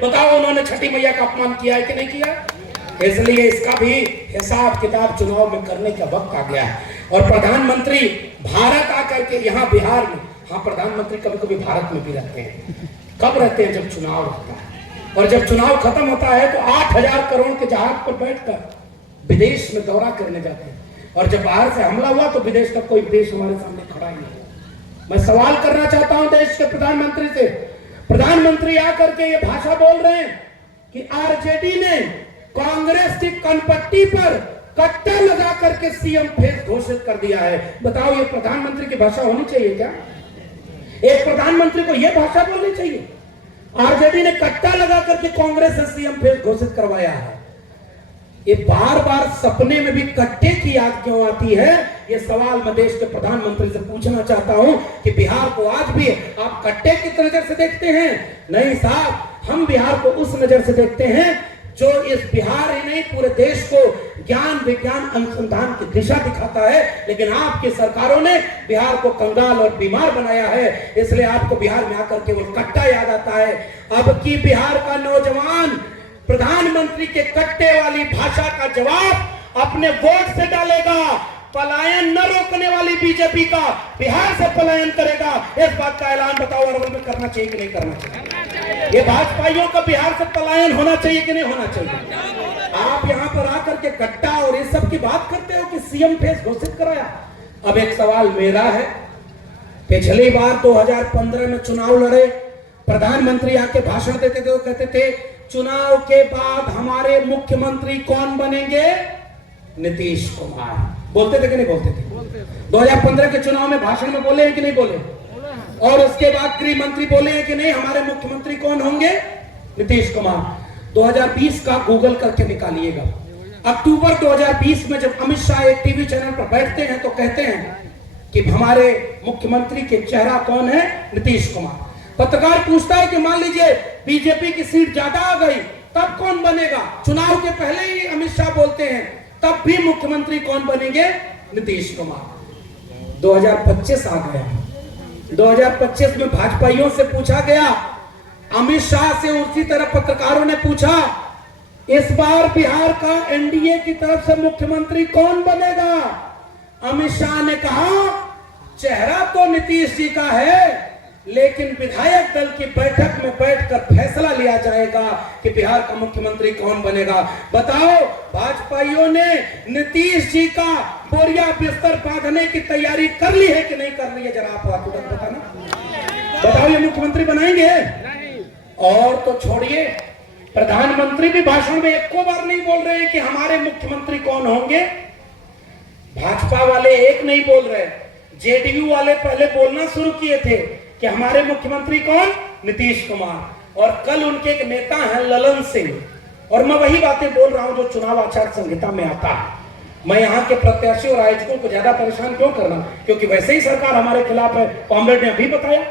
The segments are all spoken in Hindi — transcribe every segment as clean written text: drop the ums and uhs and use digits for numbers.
बताओ उन्होंने छठी मैया का अपमान किया है कि नहीं किया? इसलिए इसका भी हिसाब किताब चुनाव में करने का वक्त आ गया है। और प्रधानमंत्री भारत आकर के यहाँ बिहार में, हाँ प्रधानमंत्री कभी कभी भारत में भी रहते हैं। कब रहते हैं? जब चुनाव होता है। और जब चुनाव खत्म होता है तो 8,000 करोड़ के जहाज पर बैठकर विदेश में दौरा करने जाते हैं। और जब बाहर से हमला हुआ तो विदेश का कोई देश हमारे सामने खड़ा ही नहीं। मैं सवाल करना चाहता हूं देश के प्रधानमंत्री से। प्रधानमंत्री आकर के ये भाषा बोल रहे हैं कि आरजेडी ने कांग्रेस की कनपट्टी पर कट्टा लगा करके सीएम फेस घोषित कर दिया है। बताओ ये प्रधानमंत्री की भाषा होनी चाहिए क्या? एक प्रधानमंत्री को यह भाषा बोलनी चाहिए? आरजेडी ने कट्टा लगा करके कांग्रेस से सीएम फेस घोषित करवाया है। ये बार बार सपने में भी कट्टे की याद क्यों आती है? ये सवाल मैं देश के प्रधानमंत्री से पूछना चाहता हूं कि बिहार को आज भी आप कट्टे की नजर से देखते हैं? नहीं साहब, हम बिहार को उस नजर से देखते हैं जो इस बिहार ही नहीं पूरे देश को ज्ञान विज्ञान अनुसंधान की दिशा दिखाता है। लेकिन आपकी सरकारों ने बिहार को कंगाल और बीमार बनाया है, इसलिए आपको बिहार में आकर के वो कट्टा याद आता है। अब की बिहार का नौजवान प्रधानमंत्री के कट्टे वाली भाषा का जवाब अपने वोट से डालेगा। पलायन न रोकने वाली बीजेपी का बिहार से पलायन करेगा। इस बात का ऐलान बताओ अरवल में करना चाहिए कि नहीं करना चाहिए? ये भाजपाइयों का बिहार से पलायन होना चाहिए कि नहीं होना चाहिए? आप यहाँ पर आकर के कट्टा और इस सब की बात करते हो कि सीएम फेस घोषित कराया। अब एक सवाल मेरा है, पिछली बार 2015 में चुनाव लड़े, प्रधानमंत्री आके भाषण देते थे तो कहते थे चुनाव के बाद हमारे मुख्यमंत्री कौन बनेंगे? नीतीश कुमार। बोलते थे कि नहीं बोलते थे? 2015 के चुनाव में भाषण में बोले हैं कि नहीं बोले? और उसके बाद गृह मंत्री बोले हैं कि नहीं हमारे मुख्यमंत्री कौन होंगे? नीतीश कुमार। 2020 का गूगल करके निकालिएगा। अक्टूबर 2020 में जब अमित शाह एक टीवी चैनल पर बैठते हैं तो कहते हैं कि हमारे मुख्यमंत्री के चेहरा कौन है? नीतीश कुमार। पत्रकार पूछता है कि मान लीजिए बीजेपी की सीट ज्यादा आ गई तब कौन बनेगा? चुनाव के पहले ही अमित शाह बोलते हैं तब भी मुख्यमंत्री कौन बनेंगे? नीतीश कुमार। 2025 आ गया। 2025 में भाजपाइयों से पूछा गया, अमित शाह से उसी तरह पत्रकारों ने पूछा इस बार बिहार का एनडीए की तरफ से मुख्यमंत्री कौन बनेगा? अमित शाह ने कहा चेहरा तो नीतीश जी का है, लेकिन विधायक दल की बैठक में बैठकर फैसला लिया जाएगा कि बिहार का मुख्यमंत्री कौन बनेगा। बताओ भाजपाइयों ने नीतीश जी का बोरिया बिस्तर बांधने की तैयारी कर ली है कि नहीं कर ली है? जरा आप बताना। बताओ ये मुख्यमंत्री बनाएंगे? और तो छोड़िए, प्रधानमंत्री भी भाषण में एको बार नहीं बोल रहे हैं कि हमारे मुख्यमंत्री कौन होंगे। भाजपा वाले एक नहीं बोल रहे, जेडीयू वाले पहले बोलना शुरू किए थे कि हमारे मुख्यमंत्री कौन? नीतीश कुमार। और कल उनके एक नेता हैं ललन सिंह, और मैं वही बातें बोल रहा हूं जो चुनाव आचार संहिता में आता है। मैं यहाँ के प्रत्याशी और आयोजकों को ज्यादा परेशान क्यों करना, क्योंकि वैसे ही सरकार हमारे खिलाफ है, कॉमरेड ने अभी बताया।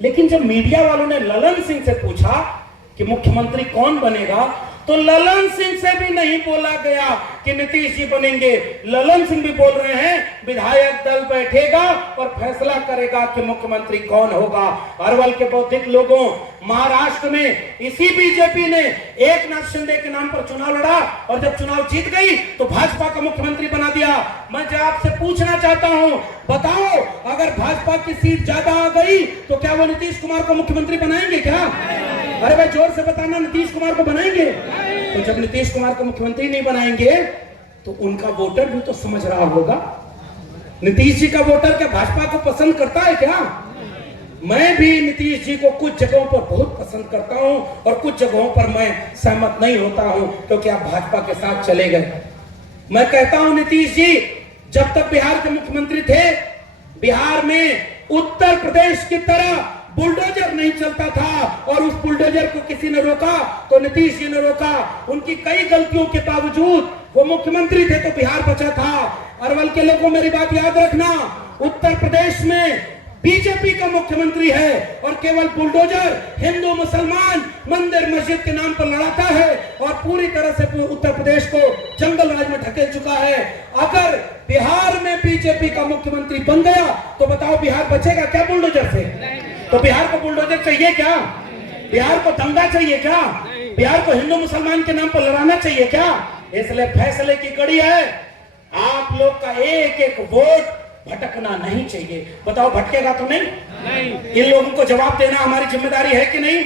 लेकिन जब मीडिया वालों ने ललन सिंह से पूछा कि मुख्यमंत्री कौन बनेगा तो ललन सिंह से भी नहीं बोला गया कि नीतीश जी बनेंगे। ललन सिंह भी बोल रहे हैं विधायक दल बैठेगा और फैसला करेगा कि मुख्यमंत्री कौन होगा। अरवल के बौद्धिक लोगों, महाराष्ट्र में इसी बीजेपी ने एकनाथ शिंदे के नाम पर चुनाव लड़ा और जब चुनाव जीत गई तो भाजपा का मुख्यमंत्री बना दिया। मैं जो आपसे पूछना चाहता हूं, बताओ अगर भाजपा की सीट ज्यादा आ गई तो क्या वो नीतीश कुमार को मुख्यमंत्री बनाएंगे क्या? अरे भाई जोर से बताना, नीतीश कुमार को बनाएंगे? तो जब नीतीश कुमार को मुख्यमंत्री नहीं बनाएंगे तो उनका वोटर भी तो समझ रहा होगा। नीतीश जी का वोटर क्या भाजपा को पसंद करता है क्या? मैं भी नीतीश जी को कुछ जगहों पर बहुत पसंद करता हूं और कुछ जगहों पर मैं सहमत नहीं होता हूं क्योंकि आप भाजपा के साथ चले गए। मैं कहता हूं नीतीश जी जब तक बिहार के मुख्यमंत्री थे, बिहार में उत्तर प्रदेश की तरह बुलडोजर नहीं चलता था और उस बुलडोजर को किसी ने रोका तो नीतीश जी ने रोका। उनकी कई गलतियों के बावजूद वो मुख्यमंत्री थे तो बिहार बचा था। अरवल के लोगों मेरी बात याद रखना, उत्तर प्रदेश में बीजेपी का मुख्यमंत्री है और केवल बुलडोजर हिंदू मुसलमान मंदिर मस्जिद के नाम पर लड़ाता है और पूरी तरह से उत्तर प्रदेश को जंगल राज में ढकेल चुका है। अगर बिहार में बीजेपी का मुख्यमंत्री बन गया तो बताओ बिहार बचेगा क्या बुलडोजर से? तो बिहार को बुलडोजर चाहिए क्या? बिहार को दंगा चाहिए क्या? बिहार को हिंदू मुसलमान के नाम पर लड़ाना चाहिए क्या? इसलिए फैसले की कड़ी है, आप लोग का एक एक वोट भटकना नहीं चाहिए। बताओ भटकेगा तो नहीं? इन लोगों को जवाब देना हमारी जिम्मेदारी है कि नहीं?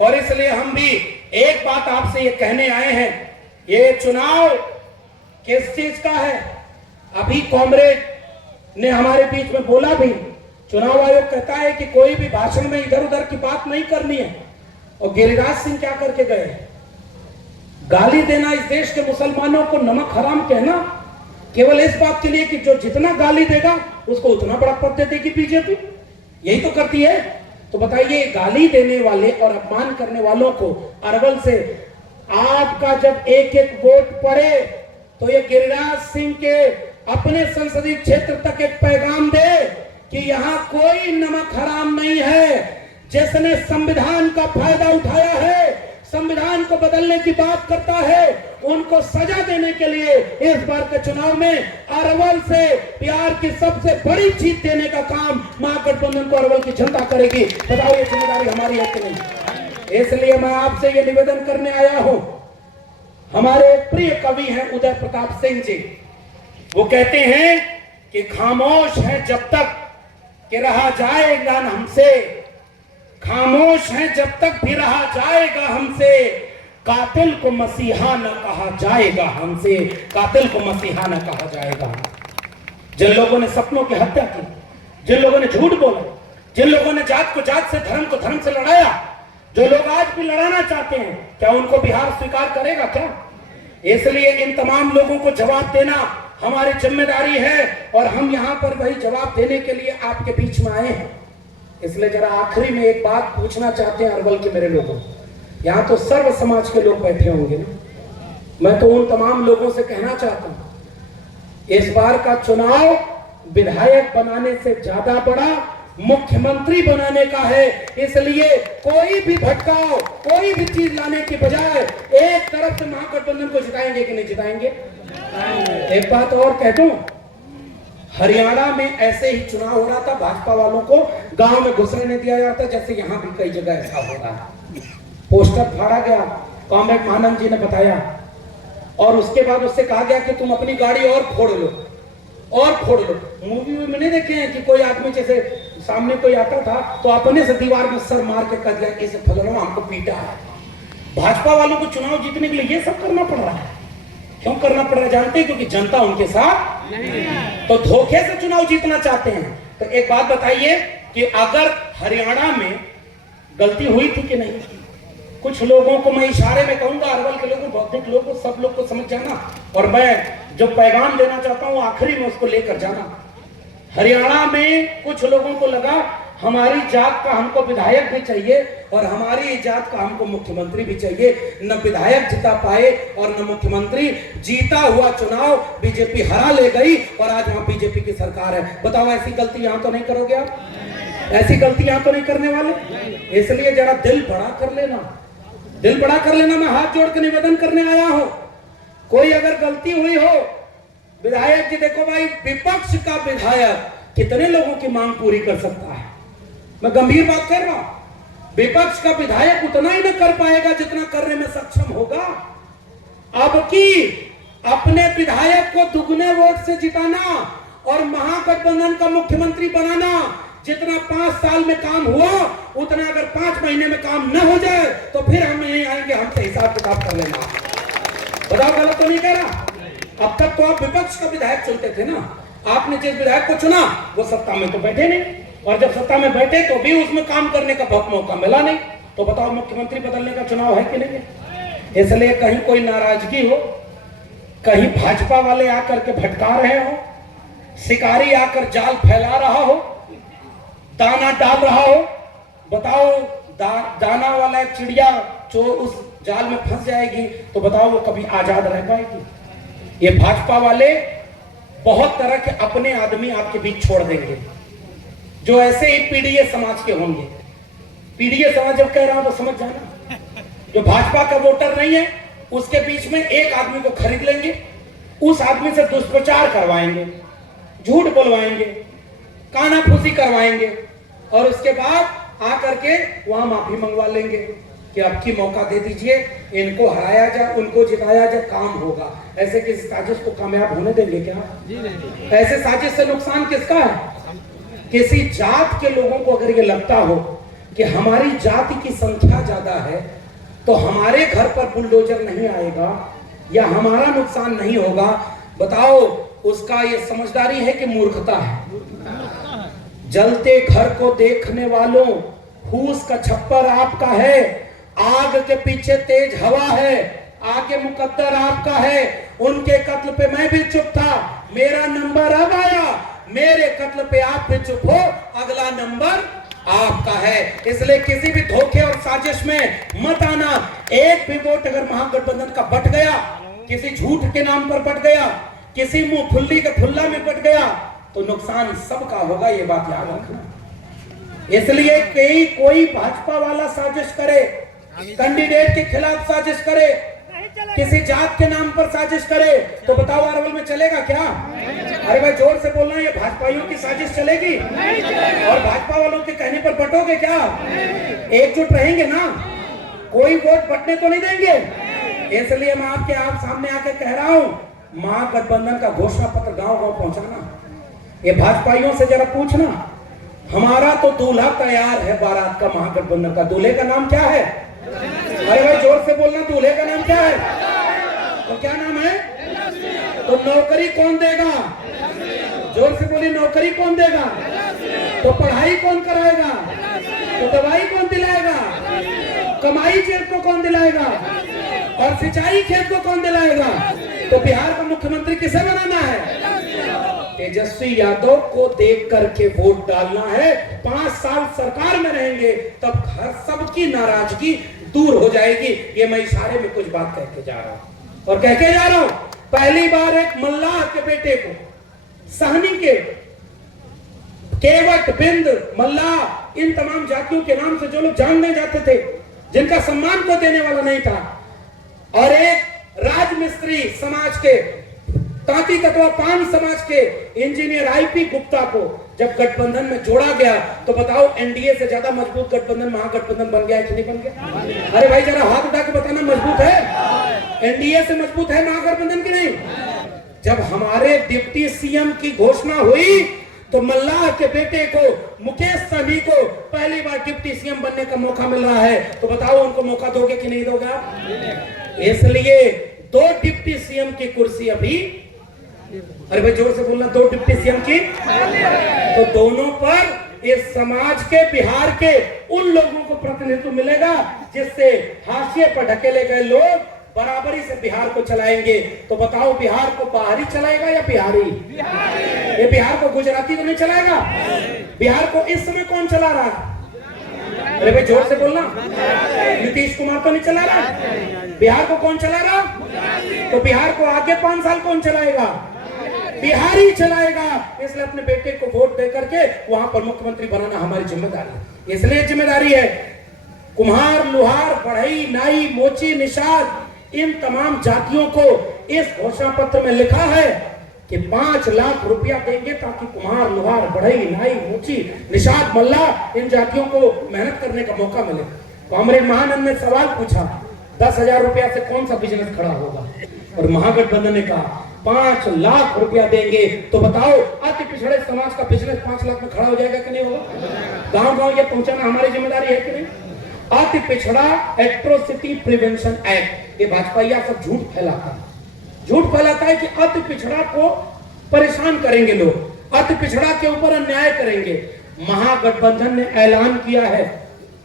और इसलिए हम भी एक बात आपसे ये कहने आए हैं, ये चुनाव किस चीज का है? अभी कॉमरेड ने हमारे बीच में बोला भी, चुनाव आयोग कहता है कि कोई भी भाषण में इधर उधर की बात नहीं करनी है। और गिरिराज सिंह क्या करके गए? गाली देना, इस देश के मुसलमानों को नमक हराम कहना, केवल इस बात के लिए कि जो जितना गाली देगा उसको उतना बड़ा पद दे देगी बीजेपी। यही तो करती है। तो बताइए, गाली देने वाले और अपमान करने वालों को अरवल से आपका जब एक एक वोट पड़े तो ये गिरिराज सिंह के अपने संसदीय क्षेत्र तक एक पैगाम दे कि यहां कोई नमक हराम नहीं है। जिसने संविधान का फायदा उठाया है, संविधान को बदलने की बात करता है, उनको सजा देने के लिए इस बार के चुनाव में अरवल से बिहार की सबसे बड़ी जीत देने का काम महागठबंधन को अरवल की जनता करेगी। बताओ ये जिम्मेदारी हमारी है कि नहीं? इसलिए मैं आपसे ये निवेदन करने आया हूं। हमारे प्रिय कवि हैं उदय प्रताप सिंह जी, वो कहते हैं कि खामोश है जब तक कि रहा जाएगा हमसे, खामोश है जब तक भी रहा जाएगा हमसे, कातिल को मसीहा न कहा जाएगा हमसे, कातिल को मसीहा न कहा जाएगा। जिन लोगों ने सपनों की हत्या की, जिन लोगों ने झूठ बोला, जिन लोगों ने जात को जात से, धर्म को धर्म से लड़ाया, जो लोग आज भी लड़ाना चाहते हैं, क्या उनको बिहार स्वीकार करेगा क्या? इसलिए इन तमाम लोगों को जवाब देना हमारी जिम्मेदारी है और हम यहां पर वही जवाब देने के लिए आपके बीच में आए हैं। इसलिए जरा आखिरी में एक बात पूछना चाहते हैं अरवल के मेरे लोगों, यहां तो सर्व समाज के लोग बैठे होंगे ना, मैं तो उन तमाम लोगों से कहना चाहता हूं, इस बार का चुनाव विधायक बनाने से ज्यादा बड़ा मुख्यमंत्री बनाने का है। इसलिए कोई भी भटकाव, कोई भी चीज लाने की बजाय एक तरफ से महागठबंधन को जिताएंगे कि नहीं जिताएंगे? एक बात और कह दूं, हरियाणा में ऐसे ही चुनाव हो रहा था, भाजपा वालों को गांव में घुसने नहीं दिया जाता, जैसे यहां भी कई जगह ऐसा हो रहा है। पोस्टर फाड़ा गया, कॉमरेड मानंद जी ने बताया, और उसके बाद उससे कहा गया कि तुम अपनी गाड़ी और फोड़ लो, और फोड़ लो। मूवी में नहीं देखे हैं कि कोई आदमी जैसे सामने कोई आता था तो अपने से दीवार में सर मार के कह दिया इसे फलना हमको पीटा है। भाजपा वालों को चुनाव जीतने के लिए ये सब करना पड़ रहा है। क्यों करना पड़ रहा है जानते हैं? क्योंकि जनता उनके साथ नहीं है, तो धोखे से चुनाव जीतना चाहते हैं। तो एक बात बताइए कि अगर हरियाणा में गलती हुई थी कि नहीं? कुछ लोगों को मैं इशारे में कहूंगा, अरवल के लोगों, बौद्धिक लोगों, सब लोग को समझ जाना, और मैं जो पैगाम देना चाहता हूं आखिरी में उसको लेकर जाना। हरियाणा में कुछ लोगों को लगा हमारी जात का हमको विधायक भी चाहिए और हमारी जात का हमको मुख्यमंत्री भी चाहिए। न विधायक जिता पाए और न मुख्यमंत्री। जीता हुआ चुनाव बीजेपी हरा ले गई और आज वहां बीजेपी की सरकार है। बताओ ऐसी गलती यहां तो नहीं करोगे आप? ऐसी गलती यहां तो नहीं करने वाले। इसलिए जरा दिल बड़ा कर लेना, दिल बड़ा कर लेना। मैं हाथ जोड़ के निवेदन करने आया हूं, कोई अगर गलती हुई हो, विधायक जी देखो भाई, विपक्ष का विधायक कितने लोगों की मांग पूरी कर सकता है? मैं गंभीर बात कर रहा हूं। विपक्ष का विधायक उतना ही न कर पाएगा जितना करने में सक्षम होगा। अब की अपने विधायक को दुगने वोट से जिताना और महागठबंधन का मुख्यमंत्री बनाना, जितना 5 साल में काम हुआ उतना अगर 5 महीने में काम न हो जाए तो फिर हम यहीं आएंगे, हमसे हिसाब किताब कर लेना। बताओ गलत तो नहीं कह रहा? अब तक तो आप विपक्ष का विधायक चुनते थे ना, आपने जिस विधायक को चुना वो सत्ता में तो बैठे नहीं, और जब सत्ता में बैठे तो भी उसमें काम करने का बहुत मौका मिला नहीं। तो बताओ मुख्यमंत्री बदलने का चुनाव है कि नहीं है? इसलिए कहीं कोई नाराजगी हो, कहीं भाजपा वाले आकर के भटका रहे हो, शिकारी आकर जाल फैला रहा हो, दाना डाल रहा हो, बताओ दाना वाला चिड़िया जो उस जाल में फंस जाएगी तो बताओ वो कभी आजाद रह पाएगी? ये भाजपा वाले बहुत तरह के अपने आदमी आपके बीच छोड़ देंगे जो ऐसे ही पीडीए समाज के होंगे। पीडीए समाज जब कह रहा हूं तो समझ जाना, जो भाजपा का वोटर नहीं है उसके बीच में एक आदमी को खरीद लेंगे, उस आदमी से दुष्प्रचार करवाएंगे, झूठ बोलवाएंगे, कानाफूसी करवाएंगे और उसके बाद आकर के वहां माफी मंगवा लेंगे। कि अब की मौका दे दीजिए, इनको हराया जाए, उनको जिताया जाए, काम होगा। ऐसे किसी साजिश को कामयाब होने देंगे क्या? ऐसे साजिश से नुकसान किसका है? किसी जात के लोगों को अगर ये लगता हो कि हमारी जाति की संख्या ज्यादा है तो हमारे घर पर बुलडोजर नहीं आएगा या हमारा नुकसान नहीं होगा, बताओ उसका ये समझदारी है कि मूर्खता है? जलते घर को देखने वालों, फूस का छप्पर आपका है, आग के पीछे तेज हवा है, आगे मुकद्दर आपका है। उनके कत्ल पे मैं भी चुप था, मेरा नंबर अब आया, मेरे कत्ल पे आप भी चुप हो, अगला नंबर आपका है। इसलिए किसी भी धोखे और साजिश में मत आना। एक भी वोट अगर महागठबंधन का बट गया, किसी झूठ के नाम पर बट गया, किसी मुंह फुल्ली के फुल्ला में बट गया, तो नुकसान सबका होगा, ये बात याद रखना। इसलिए कोई भाजपा वाला साजिश करे, कैंडिडेट के खिलाफ साजिश करे, किसी जात के नाम पर साजिश करे, तो बताओ अरवल में चलेगा क्या? अरे भाई जोर से बोलना, ये भाजपाइयों की साजिश चलेगी? और भाजपा वालों के कहने पर बटोगे क्या? एकजुट रहेंगे ना? कोई वोट बटने तो नहीं देंगे। इसलिए मैं आप सामने आके कह रहा हूं, महागठबंधन का घोषणा पत्र गांव गांव पहुंचाना। ये भाजपाइयों से जरा पूछना, हमारा तो दूल्हा तैयार है बारात का, महागठबंधन का दूल्हे का नाम क्या है? अरे भाई जोर से बोलना, दूल्हे का नाम क्या है? तो क्या नाम है? तो नौकरी कौन देगा? जोर से बोली, नौकरी कौन देगा? तो पढ़ाई कौन कराएगा? तो दवाई कौन दिलाएगा? कमाई जेब को कौन दिलाएगा? और सिंचाई खेत को कौन दिलाएगा? तो बिहार का मुख्यमंत्री किसे बनाना है? तेजस्वी यादव को देख करके वोट डालना है। 5 साल सरकार में रहेंगे, तब हर सबकी नाराजगी दूर हो जाएगी। ये मैं इशारे में कुछ बात कह के जा रहा हूं, और कह के जा रहा हूं। पहली बार एक मल्लाह के बेटे को, सहनी के, केवट, बिंद, मल्लाह, इन तमाम जातियों के नाम से जो लोग जानने जाते थे, जिनका सम्मान को देने वाला नहीं था, और एक राजमिस्त्री समाज के, तांती तत्वा पान समाज के इंजीनियर आईपी गुप्ता को जब गठबंधन में जोड़ा गया, तो बताओ एनडीए से ज्यादा मजबूत गठबंधन महागठबंधन बन गया कि नहीं बन गया? अरे भाई जरा हाथ उठा के बताना, मजबूत है? एनडीए से मजबूत है महागठबंधन की नहीं? जब हमारे डिप्टी सीएम की घोषणा हुई तो मल्लाह के बेटे को, मुकेश सहनी को पहली बार डिप्टी सीएम बनने का मौका मिल रहा है, तो बताओ उनको मौका दोगे कि नहीं दोगे आप? इसलिए 2 डिप्टी सीएम की कुर्सी अभी, अरे भाई जोर से बोलना, 2 डिप्टी सीएम की, तो दोनों पर इस समाज के, बिहार के उन लोगों को प्रतिनिधित्व मिलेगा जिससे हाशिए पर ढकेले गए लोग बराबरी से बिहार को चलाएंगे। तो बताओ बिहार को बाहरी चलाएगा या बिहारी? ये बिहार को गुजराती तो नहीं चलाएगा। बिहार को इस समय कौन चला रहा है? अरे भाई जोर से बोलना, नीतीश कुमार तो नहीं चला रहा। बिहार को कौन चला रहा? तो बिहार को आगे 5 साल कौन चलाएगा? बिहारी चलाएगा। इसलिए अपने बेटे को वोट दे करके वहां पर मुख्यमंत्री बनाना हमारी जिम्मेदारी है। इसलिए जिम्मेदारी है, कुम्हार, लोहार, बढ़ई, नाई, मोची, निषाद, इन तमाम जातियों को इस घोषणा पत्र में लिखा है कि 5 लाख रुपया देंगे ताकि कुम्हार, लोहार, बढ़ई, नाई, मोची, निषाद, मल्ला, इन जातियों को मेहनत करने का मौका मिले। कॉमरेड महानंद ने सवाल पूछा, 10,000 रुपया से कौन सा बिजनेस खड़ा होगा? और महागठबंधन ने कहा 5 लाख रुपया देंगे। तो बताओ अति पिछड़े समाज का बिजनेस 5 लाख में खड़ा हो जाएगा कि नहीं होगा? गांव गांव ये पहुंचाना हमारी जिम्मेदारी है कि नहीं? अति पिछड़ा एट्रोसिटी प्रिवेंशन एक्ट, ये भाजपाइया सब झूठ फैलाता है। झूठ फैलाता है कि अति पिछड़ा को परेशान करेंगे लोग, अति पिछड़ा के ऊपर अन्याय करेंगे। महागठबंधन ने ऐलान किया है,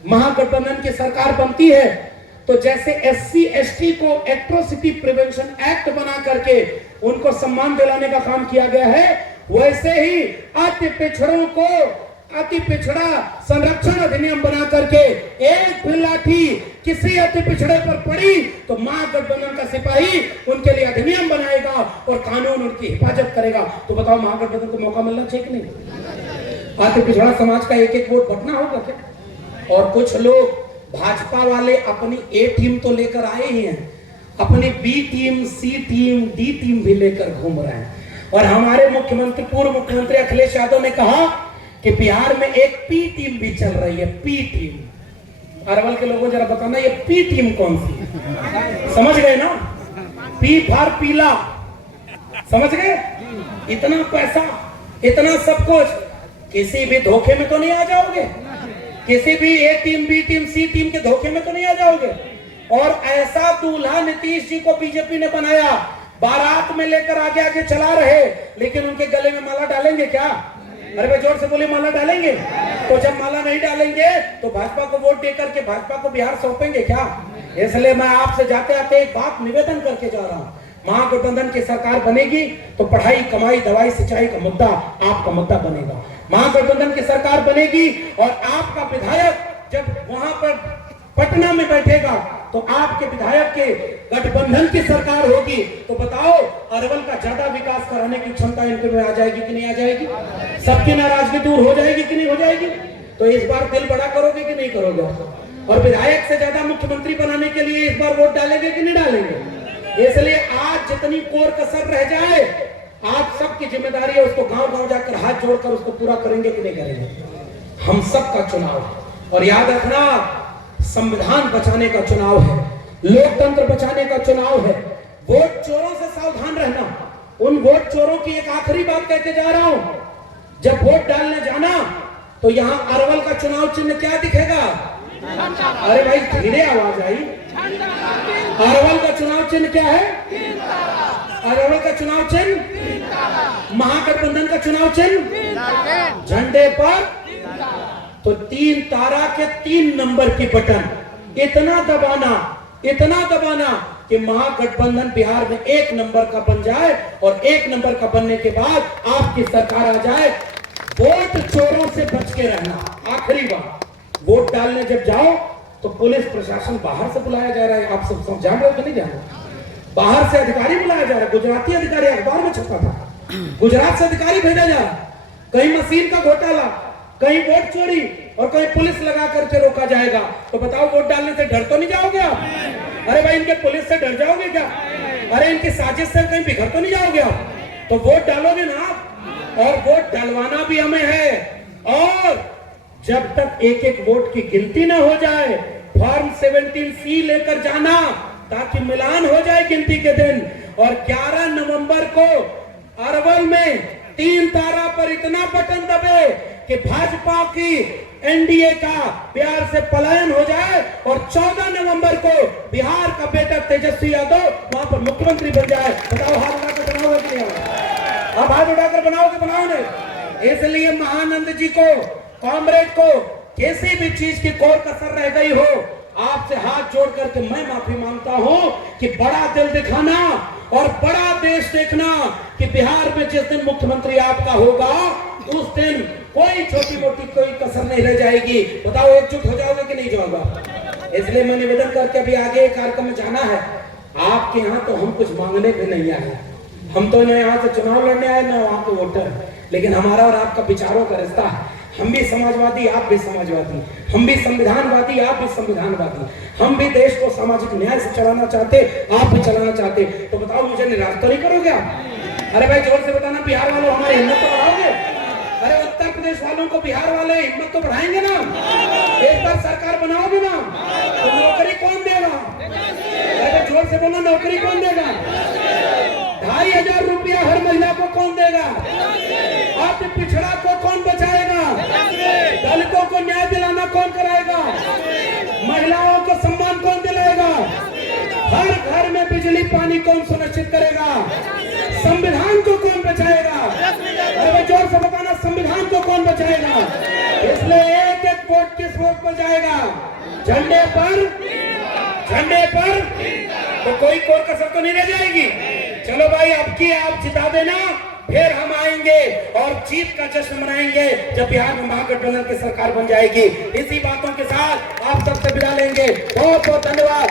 महागठबंधन की सरकार बनती है तो जैसे एससी एसटी को एट्रोसिटी प्रिवेंशन एक्ट बना करके उनको सम्मान दिलाने का काम किया गया है, वैसे ही अति पिछड़ों को अति पिछड़ा संरक्षण अधिनियम बना करके एक भी लाठी किसी अति पिछड़े पर पड़ी तो महागठबंधन का सिपाही उनके लिए अधिनियम बनाएगा और कानून उनकी हिफाजत करेगा। तो बताओ महागठबंधन को मौका मिलना चाहिए कि नहीं? अति पिछड़ा समाज का एक एक वोट बटना होगा क्या? और कुछ लोग भाजपा वाले अपनी ए टीम तो लेकर आए ही हैं, अपनी बी टीम, सी टीम, डी टीम भी लेकर घूम रहे हैं। और हमारे मुख्यमंत्री, पूर्व मुख्यमंत्री अखिलेश यादव ने कहा कि बिहार में एक पी टीम भी चल रही है, पी टीम। अरवल के लोगों जरा बताना ये पी टीम कौन सी? समझ गए ना? पी फॉर पीला, समझ गए? इतना पैसा, इतना सब कुछ, किसी भी धोखे में तो नहीं आ जाओगे, किसी भी ए टीम, बी टीम, सी टीम के धोखे में तो नहीं आ जाओगे। और ऐसा दूल्हा नीतीश जी को बीजेपी ने बनाया, बारात में लेकर आगे आगे चला रहे, लेकिन उनके गले में माला डालेंगे क्या? अरे भाई जोर से बोलिए, माला डालेंगे? तो जब माला नहीं डालेंगे तो भाजपा को वोट देकर के भाजपा को बिहार सौंपेंगे क्या? इसलिए मैं आपसे जाते आते एक बात निवेदन करके जा रहा हूं, महागठबंधन की सरकार बनेगी तो पढ़ाई, कमाई, दवाई, सिंचाई का मुद्दा आपका मुद्दा बनेगा। महागठबंधन की सरकार बनेगी और आपका विधायक जब वहां पर पटना में बैठेगा तो आपके विधायक के गठबंधन की सरकार होगी, तो बताओ अरवल का ज्यादा विकास कराने की क्षमता इनके में आ जाएगी कि नहीं आ जाएगी? सबकी नाराजगी दूर हो जाएगी कि नहीं हो जाएगी? तो इस बार दिल बड़ा करोगे कि नहीं करोगे? और विधायक से ज्यादा मुख्यमंत्री बनाने के लिए इस बार वोट डालेंगे कि नहीं डालेंगे? इसलिए आज जितनी कोर कसर रह जाए, आप सबकी जिम्मेदारी है, उसको गांव गांव जाकर हाथ जोड़कर उसको पूरा करेंगे कि नहीं करेंगे? हम सबका चुनाव। और याद रखना, संविधान बचाने का चुनाव है, लोकतंत्र बचाने का चुनाव है। वोट चोरों से सावधान रहना। उन वोट चोरों की एक आखिरी बात कहते जा रहा हूं, जब वोट डालने जाना तो यहां अरवल का चुनाव चिन्ह क्या दिखेगा? अरे भाई धीरे आवाज आई। अरवल का चुनाव चिन्ह क्या है? अरवल का चुनाव चिन्ह, महागठबंधन का चुनाव चिन्ह झंडे पर तो 3 तारा के 3 नंबर की बटन, इतना दबाना कि महागठबंधन बिहार में 1 नंबर का बन जाए, और 1 नंबर का बनने के बाद आपकी सरकार आ जाए। वोट चोरों से बच के रहना। आखिरी बात, वोट डालने जब जाओ तो पुलिस प्रशासन बाहर से बुलाया जा रहा है, आप सब जान रहे हो कि नहीं जान रहे? बाहर से अधिकारी बुलाया जा रहा है, गुजराती अधिकारी, अखबार में छपा था, गुजरात से अधिकारी भेजा जा रहा है। कहीं मशीन का घोटाला, कहीं वोट चोरी, और कहीं पुलिस लगा करके रोका जाएगा। तो बताओ वोट डालने से डर तो नहीं जाओगे आप? अरे भाई इनके पुलिस से डर जाओगे क्या? अरे इनकी साजिश से कहीं बिखर तो नहीं जाओगे आप? तो वोट डालोगे ना आप, और वोट डलवाना भी हमें है। और जब तक एक एक वोट की गिनती ना हो जाए, फॉर्म 17C लेकर जाना, ताकि मिलान हो जाए गिनती के दिन। और 11 नवंबर को अरवल में 3 तारा पर इतना बटन दबे कि भाजपा की एनडीए का बिहार से पलायन हो जाए, और 14 नवंबर को बिहार का बेटा तेजस्वी यादव वहां पर मुख्यमंत्री बन जाए। बताओ हाथ उठाकर बनाओगे कि नहीं? अब हाथ उठाकर बनाओगे, बनाओ नहीं? इसलिए महानंद जी को, कॉमरेड को, किसी भी चीज की कोर कसर रह गई हो, आपसे हाथ जोड़ करके मैं माफी मांगता हूं कि बड़ा दिल दिखाना और बड़ा देश देखना कि बिहार में जिस दिन मुख्यमंत्री आपका होगा, उस दिन कोई छोटी मोटी कोई कसर नहीं रह जाएगी। बताओ एकजुट हो जाओगे कि नहीं जाओगे? इसलिए मैं निवेदन करके अभी आगे कार्यक्रम में जाना है। आपके यहाँ तो हम कुछ मांगने भी नहीं आए, हम तो न यहाँ से चुनाव लड़ने आए, न वहां पे वोटर, लेकिन हमारा और आपका विचारों का रिश्ता है। हम भी समाजवादी, आप भी समाजवादी, हम भी संविधानवादी, आप भी संविधानवादी, हम भी देश को सामाजिक न्याय से चलाना चाहते, आप भी चलाना चाहते। तो बताओ मुझे निराश तो नहीं करोगे आप? अरे भाई जोर से बताना, बिहार वालों हमारी हिम्मत तो बढ़ाओगे? अरे उत्तर प्रदेश वालों को बिहार वाले हिम्मत तो बढ़ाएंगे ना? एक बार सरकार बनाओगे ना, तो नौकरी कौन देगा? अरे जोर से बोलो, नौकरी कौन देगा? 2500 रुपया हर महिला को कौन देगा? आप पिछड़ा को कौन बचाएगा? दलितों को न्याय दिलाना कौन कराएगा? महिलाओं को सम्मान कौन दिलाएगा? हर घर में बिजली पानी कौन सुनिश्चित करेगा? संविधान को कौन बचाएगा? अरे जोर से बताना, संविधान को कौन बचाएगा? इसलिए एक एक वोट किस वोट पर जाएगा? झंडे पर, झंडे पर। तो कोई कोर कसर तो नहीं रह जाएगी। चलो भाई, अब की आप जिता देना, फिर हम आएंगे और जीत का जश्न मनाएंगे जब बिहार में महागठबंधन की सरकार बन जाएगी। इसी बातों के साथ आप सबसे विदा लेंगे। बहुत बहुत धन्यवाद।